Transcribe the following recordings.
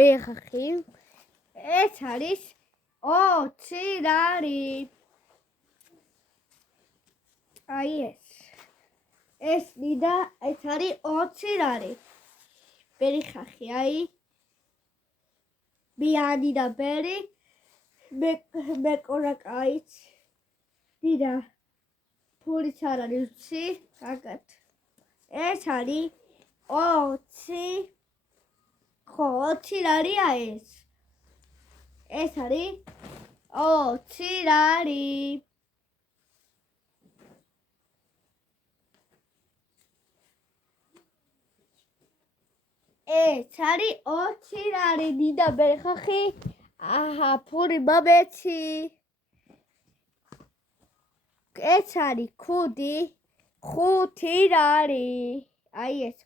ბეხი. ეს არის 20 ლარი. აი ეს ნიდა ეს არის 20 ლარი. ბერიხახი აი ბიანი და ბერი მე კორაკაიც ნიდა ფულიც არ არის უცი გაგათ ეს არის 20 ხო 20 ლარია ეს არის 20 ლარი. ეს არის 20 ლარი ნიდა ბერხახი აჰა ფური მომეცი ეს არის 5 ლარი აი ეს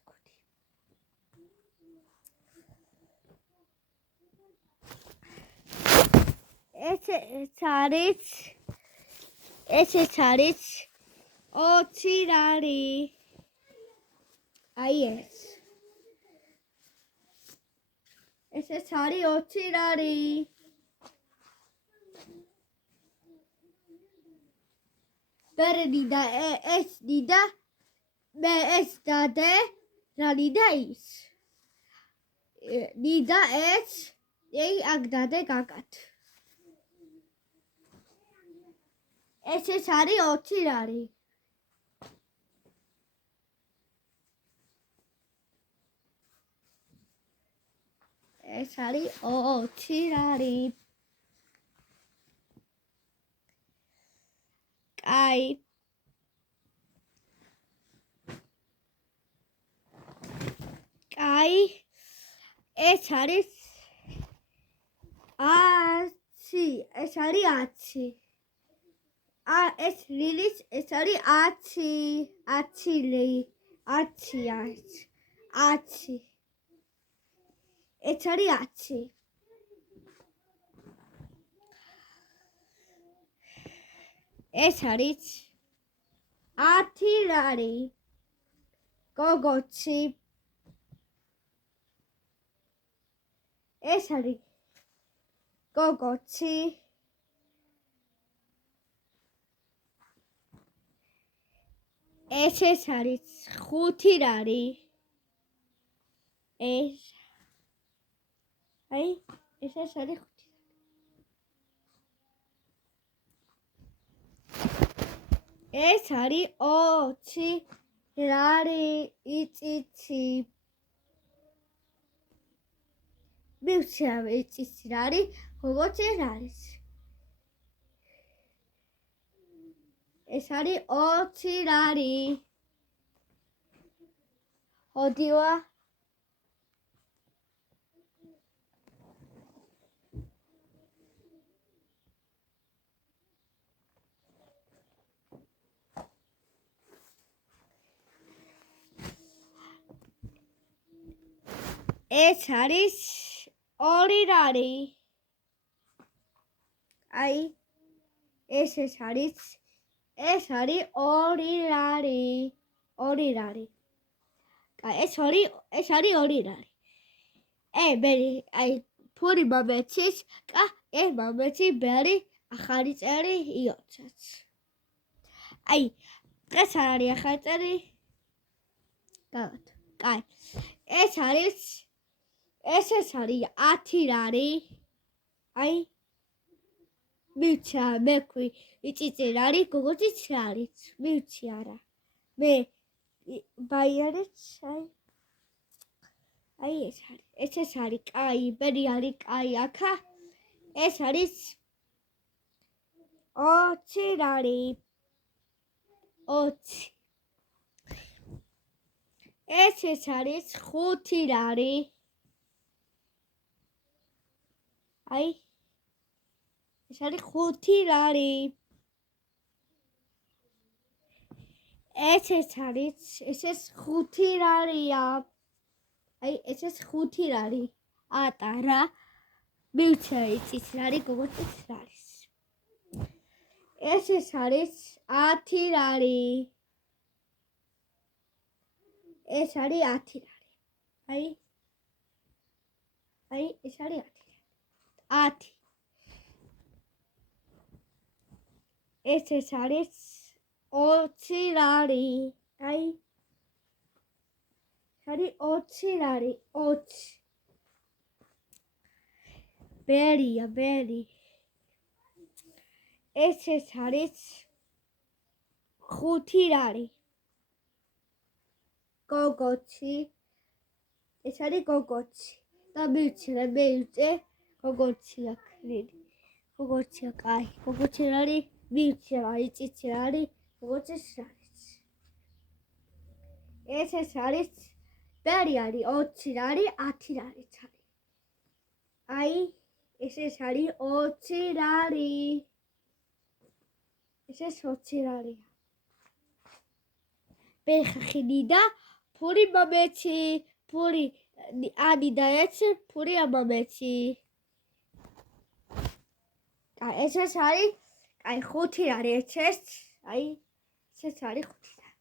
ეს არის 20 ლარი აი ეს არის 20 ლარი. ბერნიდა ეს ნიდა მე ეს დადე რა ნიდა ის ნიდა ეს ეი აქ დადე გაგათ ეს არის 20 ლარი. ეს არის 20 ლარი. კაი ეს არის 10 ეს არის 10 ეს ლილის ეს არის 10 ლი 10 ეს არის 10 ეს არის 10 ლარი გოგოჩი ეს არის გოგოჩი ეს არის 5 ლარი ეს აი ეს არის 5 ეს არის 20 ლარი იწიცი მივცია იწიცი რა არის როგორც ეს არის ეს არის 20 ლარი ოდივა ეს არის 2 ლარი აი ეს არის 2 ლარი 2 ლარი კაი ეს არის 2 ლარი ბერი აი ფური მომეცის მომეცი ბერი ახალი წერი იოცაც აი დღეს არ არის ახალი წერი გავათ კაი ეს არის 10 ლარი აი მივცია მე ქვი იწიწი რა არის გოგოც რა არის მივცი არა მე ბაიერიც აი ეს არის კაი ბერი არის კაი აქა ეს არის 20 ლარი 20 ეს არის 5 ლარი აი ეს არის 5 ლარი ეს არის 5 ლარია აი ეს 5 ლარი ატარა მივცე იცის რა არის გოგოც რა არის ეს არის 10 ლარი ეს არის 10 ლარი აი აი ეს არის 10. ეს არის 20 ლარი. აი არის 20 ლარი. 20. ბერია, ბერი. ეს არის 5 ლარი. გოგოჩი. ეს არის გოგოჩი. და მივცე გოგოჩი აქ. გოგოჩი კაი. გოგოჩი არის მივცე აი წიცი არის გოგოჩის არის. ეს არის ბერი არის 20 ლარი, 10 ლარიც არის. აი ეს არის 20 ლარი. ეს 20 ლარია. ბეხხინი და ფური მომეცი, ფური ანი და ეს ფური ამომეცი. აი ეს არის აი 5 ლარი ეს აი ეს არის 5 ლარი.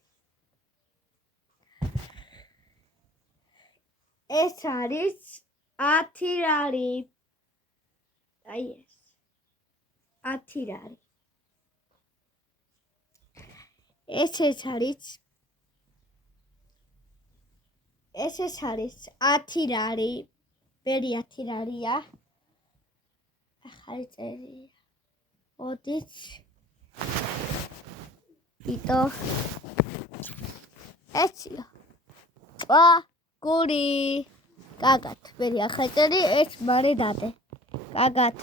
ეს არის 10 ლარი. აი ეს 10 ლარი. ეს არის 10 ლარი. ბერი 10 ლარია. ახალი წერია. ოდით. ვიტო. ეცია. გური. კაგათ. ბერი ახალი წერი ეს მარე დადე. კაგათ.